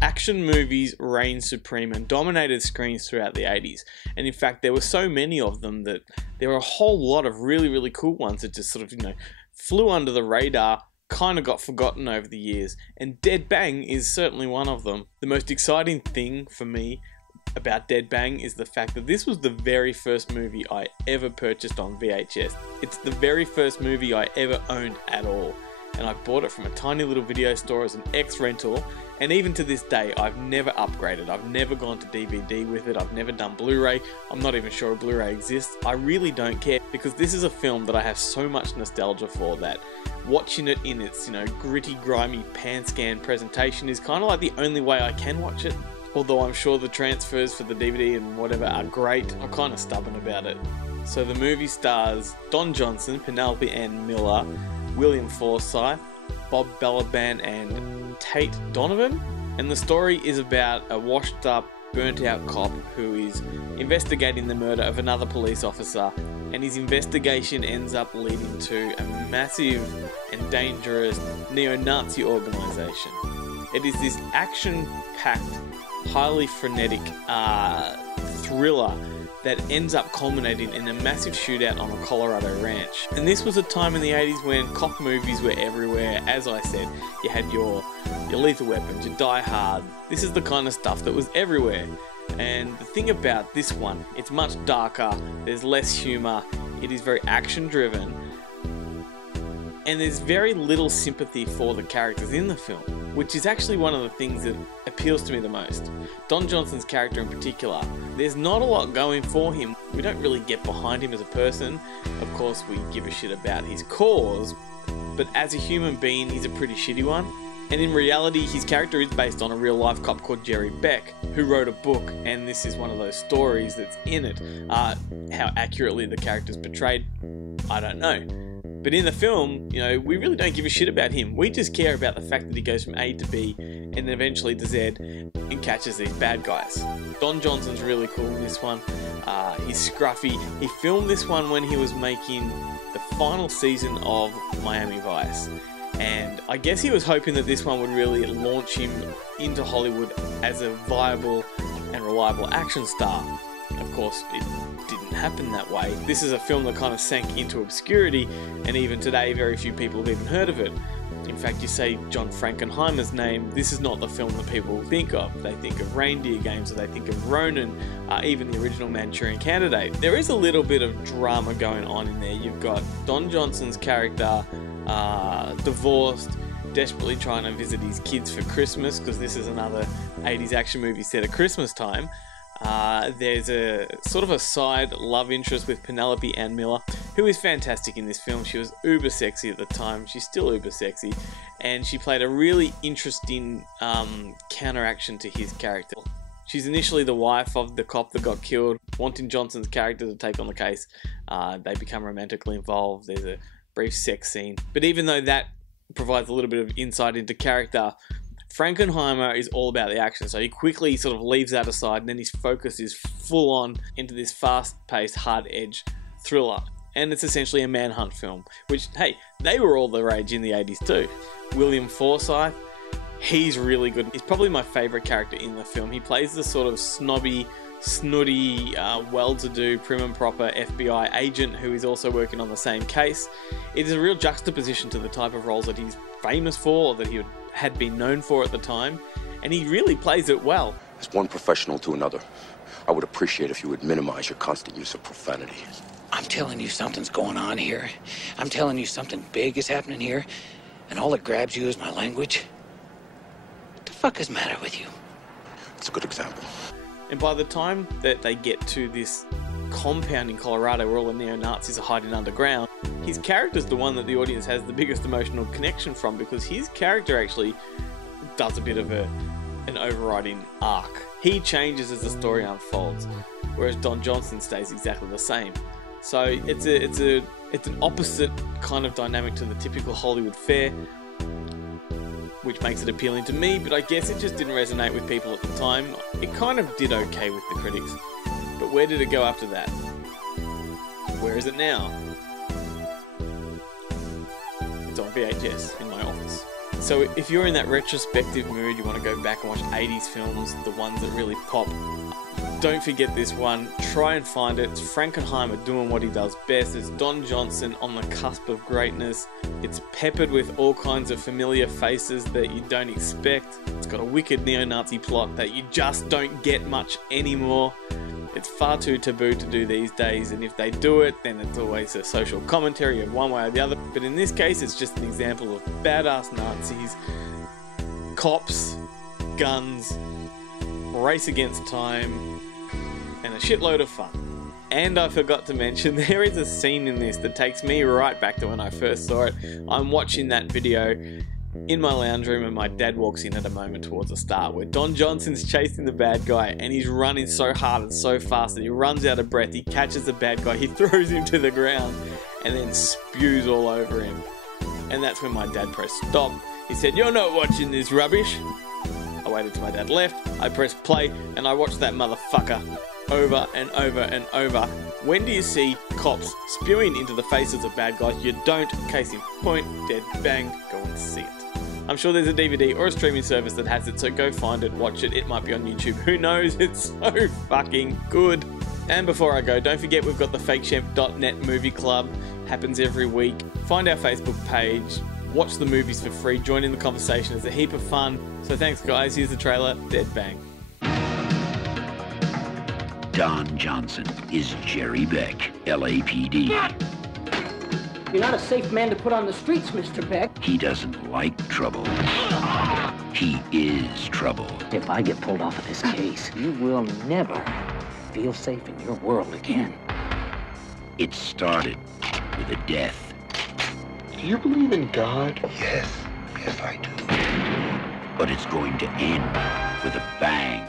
Action movies reigned supreme and dominated screens throughout the 80s, and in fact there were so many of them that there were a whole lot of really cool ones that just sort of, flew under the radar, kind of got forgotten over the years, and Dead Bang is certainly one of them. The most exciting thing for me about Dead Bang is the fact that this was the very first movie I ever purchased on VHS. It's the very first movie I ever owned at all, and I bought it from a tiny little video store as an ex-rental. And even to this day, I've never upgraded. I've never gone to DVD with it. I've never done Blu-ray. I'm not even sure a Blu-ray exists. I really don't care, because this is a film that I have so much nostalgia for that watching it in its, gritty, grimy, pan-scan presentation is kind of like the only way I can watch it. Although I'm sure the transfers for the DVD and whatever are great, I'm kind of stubborn about it. So the movie stars Don Johnson, Penelope Ann Miller, William Forsythe, Bob Balaban and Tate Donovan, and the story is about a washed up, burnt out cop who is investigating the murder of another police officer, and his investigation ends up leading to a massive and dangerous neo-Nazi organisation. It is this action-packed, highly frenetic thriller that ends up culminating in a massive shootout on a Colorado ranch. And this was a time in the 80s when cop movies were everywhere. As I said, you had your Lethal Weapons, your Die Hard. This is the kind of stuff that was everywhere. And the thing about this one, it's much darker, there's less humour, it is very action driven, and there's very little sympathy for the characters in the film, which is actually one of the things that appeals to me the most. Don Johnson's character in particular, there's not a lot going for him. We don't really get behind him as a person. Of course, we give a shit about his cause, but as a human being, he's a pretty shitty one. And in reality, his character is based on a real life cop called Jerry Beck, who wrote a book, and this is one of those stories that's in it. How accurately the character's portrayed, I don't know. But in the film, we really don't give a shit about him. We just care about the fact that he goes from A to B and then eventually to Z and catches these bad guys. Don Johnson's really cool in this one. He's scruffy. He filmed this one when he was making the final season of Miami Vice. And I guess he was hoping that this one would really launch him into Hollywood as a viable and reliable action star. Of course, it didn't happen that way. This is a film that kind of sank into obscurity, and even today very few people have even heard of it. In fact, you say John Frankenheimer's name, this is not the film that people think of. They think of Reindeer Games, or they think of Ronin, even the original Manchurian Candidate. There is a little bit of drama going on in there. You've got Don Johnson's character, divorced, desperately trying to visit his kids for Christmas, because this is another 80s action movie set at Christmas time. There's a sort of a side love interest with Penelope Ann Miller, who is fantastic in this film. She was uber sexy at the time, she's still uber sexy, and she played a really interesting counteraction to his character. She's initially the wife of the cop that got killed, wanting Johnson's character to take on the case. They become romantically involved, there's a brief sex scene, but even though that provides a little bit of insight into character, Frankenheimer is all about the action, so he quickly sort of leaves that aside, and then his focus is full on into this fast-paced, hard-edge thriller. And it's essentially a manhunt film, which, hey, they were all the rage in the 80s too. William Forsythe, he's really good. He's probably my favourite character in the film. He plays the sort of snobby, snooty, well-to-do, prim and proper FBI agent who is also working on the same case. It is a real juxtaposition to the type of roles that he's famous for, or that he had been known for at the time, and he really plays it well. As one professional to another, I would appreciate if you would minimize your constant use of profanity. I'm telling you something's going on here. I'm telling you something big is happening here, and all that grabs you is my language. What the fuck is the matter with you? It's a good example. And by the time that they get to this compound in Colorado where all the neo-Nazis are hiding underground, his character's the one that the audience has the biggest emotional connection from, because his character actually does a bit of an overriding arc. He changes as the story unfolds, whereas Don Johnson stays exactly the same. So it's a It's an opposite kind of dynamic to the typical Hollywood fare, which makes it appealing to me, but I guess it just didn't resonate with people at the time. It kind of did okay with the critics, but where did it go after that? Where is it now? It's on VHS in my office. So if you're in that retrospective mood, you want to go back and watch 80s films, the ones that really pop, don't forget this one. Try and find it. It's Frankenheimer doing what he does best. It's Don Johnson on the cusp of greatness. It's peppered with all kinds of familiar faces that you don't expect. It's got a wicked neo-Nazi plot that you just don't get much anymore. It's far too taboo to do these days, and if they do it, then it's always a social commentary of one way or the other. But in this case, it's just an example of badass Nazis, cops, guns, race against time, and a shitload of fun. And I forgot to mention, there is a scene in this that takes me right back to when I first saw it. I'm watching that video in my lounge room and my dad walks in at a moment towards the start where Don Johnson's chasing the bad guy and he's running so hard and so fast that he runs out of breath. He catches the bad guy, he throws him to the ground and then spews all over him. And that's when my dad pressed stop. He said, "You're not watching this rubbish." I waited till my dad left, I pressed play, and I watched that motherfucker over and over and over. When do you see cops spewing into the faces of bad guys? You don't. Case in point, dead bang, go and see it. I'm sure there's a DVD or a streaming service that has it, so go find it, watch it. It might be on YouTube, who knows? It's so fucking good. And before I go, don't forget we've got the fakeshemp.net movie club. Happens every week. Find our Facebook page, watch the movies for free, join in the conversation. It's a heap of fun. So thanks guys, here's the trailer, Dead Bang. Don Johnson is Jerry Beck, LAPD. You're not a safe man to put on the streets, Mr. Beck. He doesn't like trouble. He is trouble. If I get pulled off of this case, you will never feel safe in your world again. It started with a death. Do you believe in God? Yes, yes I do. But it's going to end with a bang.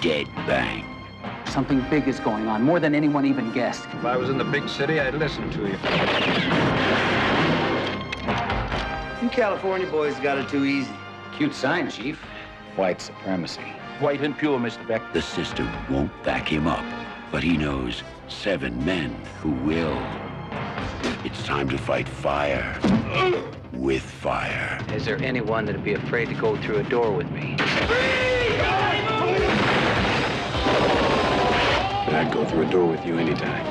Dead bang. Something big is going on, more than anyone even guessed. If I was in the big city, I'd listen to you. You California boys got it too easy. Cute sign, Chief. White supremacy. White and pure, Mr. Beck. The system won't back him up, but he knows 7 men who will. It's time to fight fire with fire. Is there anyone that'd be afraid to go through a door with me? I'd go through a door with you anytime.